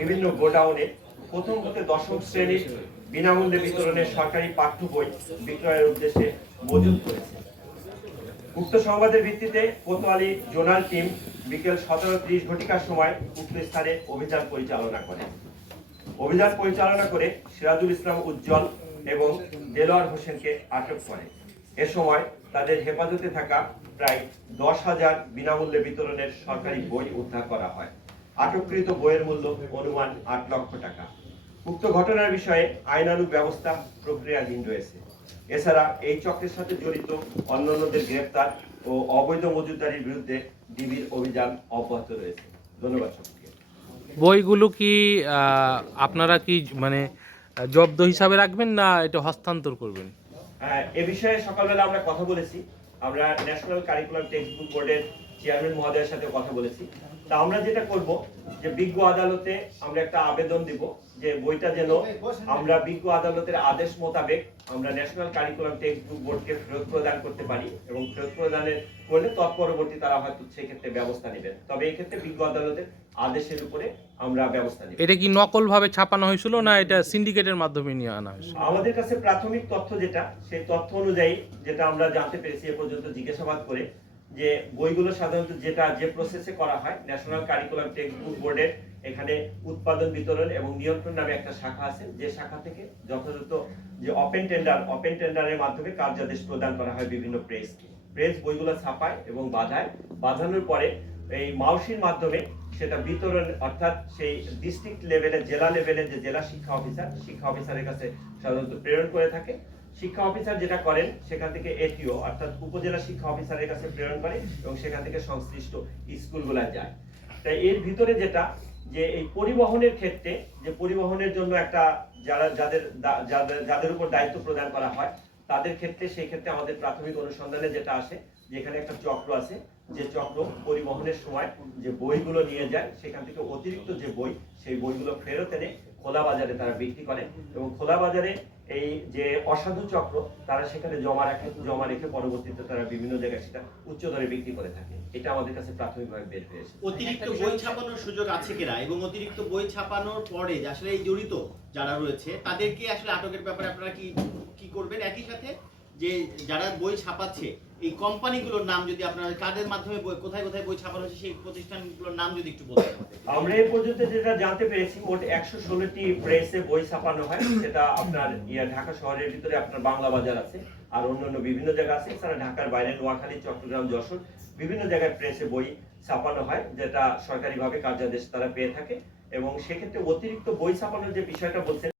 বিভিন্ন গোডাউনে প্রথম হতে দশম শ্রেণির বিনামূল্যে বিতরণের সরকারি পাঠ্য বই বিক্রয়ের উদ্দেশ্যে মজুত করেছে। উক্ত সংবাদের ভিত্তিতে কোতোয়ালি জোনাল টিম বিকেল সতেরো ত্রিশ ঘটিকার সময় উক্ত স্থানে অভিযান পরিচালনা করে। অভিযান পরিচালনা করে সিরাজুল ইসলাম উজ্জ্বল এবং দেলোয়ার হোসেনকে আটক করে। এ সময় তাদের হেফাজতে থাকা প্রায় দশ হাজার বিনামূল্যে বিতরণের সরকারি বই উদ্ধার করা হয়। আটককৃত বইয়ের মূল্য অনুমান আট লক্ষ টাকা। উক্ত ঘটনার বিষয়ে আইনানুগ ব্যবস্থা প্রক্রিয়াধীন রয়েছে। এছাড়া এই চক্রের সাথে জড়িত অন্যান্যদের গ্রেপ্তার ও অবৈধ মজুদারির বিরুদ্ধে ডিবির অভিযান অব্যাহত রয়েছে। ধন্যবাদ বইগুলো কি আপনারা কি মানে জব্দ হিসাবে রাখবেন না এটা হস্তান্তর করবেন? হ্যাঁ, এ বিষয়ে সকালবেলা আমরা কথা বলেছি। আমরা ন্যাশনাল কারিকুলাম টেক্সট বুক বোর্ডের চেয়ারম্যান মহোদয়ের সাথে কথা বলেছি। তা আমরা যেটা করব যে বিজ্ঞ আদালতে আমরা একটা আবেদন দিব যে বইটা যেন আমরা বিজ্ঞ আদালতের আদেশ মোতাবেক আমরা ন্যাশনাল কারিকুলাম টেক্সট বুক বোর্ডকে ফেরত প্রদান করতে পারি এবং ফেরত প্রদানের করলে তৎপরবর্তী তারা হয়তো সেক্ষেত্রে ব্যবস্থা নেবেন। তবে এই ক্ষেত্রে বিজ্ঞ আদালতের আদেশের উপরে আমরা ব্যবস্থা নিব। এটা কি নকল ভাবে ছাপানো হয়েছিল না এটা সিন্ডিকেটের মাধ্যমে নিয়ে আনা হয়েছিল? আমাদের কাছে প্রাথমিক তথ্য যেটা সেই তথ্য অনুযায়ী যেটা আমরা জানতে পেরেছি এ পর্যন্ত জিজ্ঞাসাবাদ করে যে বইগুলো সাধারণত যেটা যে প্রসেসে করা হয় ন্যাশনাল কারিকুলাম টেক্সট বুক বোর্ডের এখানে উৎপাদন বিতরণ এবং নিয়ন্ত্রণ নামে একটা শাখা আছে। যে শাখা থেকে যথাযথ যে ওপেন টেন্ডার ওপেন টেন্ডারের মাধ্যমে কার্যাদেশ প্রদান করা হয় বিভিন্ন প্রেসকে প্রেস বইগুলো ছাপায় এবং বাঁধায়। বাঁধানোর পরে এই মাউসির মাধ্যমে সেটা বিতরণ, অর্থাৎ সেই ডিস্ট্রিক্ট লেভেলে জেলা লেভেলে যে জেলা শিক্ষা অফিসার শিক্ষা অফিসারের কাছে সাধারণত প্রেরণ করে থাকে। শিক্ষা অফিসার যেটা করেন, সেখান থেকে এটিও অর্থাৎ উপজেলা শিক্ষা অফিসারের কাছে প্রেরণ করে এবং সেখান থেকে সংশ্লিষ্ট স্কুলগুলা যায়। তাই এর ভিতরে যেটা, যে এই পরিবহনের ক্ষেত্রে, যে পরিবহনের জন্য একটা যারা যাদের যাদের উপর দায়িত্ব প্রদান করা হয়, তাদের ক্ষেত্রে সেই ক্ষেত্রে আমাদের প্রাথমিক অনুসন্ধানে যেটা আসে, যেখানে একটা চক্র আছে, যে চক্র পরিবহনের সময় যে বইগুলো নিয়ে যায়, সেখান থেকে অতিরিক্ত যে বই, সেই বইগুলো ফেরত এনে খোলা বাজারে তারা বিক্রি করে এবং খোলা বাজারে এই যে অসাধু চক্র তারা সেখানে জমা রাখে জমা রেখে পরবর্তীতে তারা বিভিন্ন জায়গায় সেটা উচ্চ দরে বিক্রি করে থাকে। এটা আমাদের কাছে প্রাথমিকভাবে বের হয়েছে। অতিরিক্ত বই ছাপানোর সুযোগ আছে কিনা? এবং অতিরিক্ত বই ছাপানোর পরে আসলে এই জড়িত যারা রয়েছে তাদেরকে আসলে আটকের ব্যাপারে আপনারা কি কি করবেন? একই সাথে যে যারা বই ছাপাচ্ছে, এই কোম্পানিগুলোর নাম যদি আপনারা কাদের মাধ্যমে বই, কোথায় কোথায় বই ছাপানো হচ্ছে সেই প্রতিষ্ঠানগুলোর নাম যদি একটু বলতেন আমরা এই পর্যন্ত যেটা জানতে পেরেছি, মোট একশো ষোলোটি প্রেসে বই ছাপানো হয়। সেটা আপনার ইয়া ঢাকা শহরের ভিতরে আপনার বাংলা বাজার আছে, আর অন্যান্য বিভিন্ন জায়গা আছে। এছাড়া ঢাকার বাইরে নোয়াখালী, চট্টগ্রাম, যশোর বিভিন্ন জায়গায় প্রেসে বই ছাপানো হয়, যেটা সরকারিভাবে কার্যাদেশ তারা পেয়ে থাকে। এবং সেক্ষেত্রে অতিরিক্ত বই ছাপানোর যে বিষয়টা বলছেন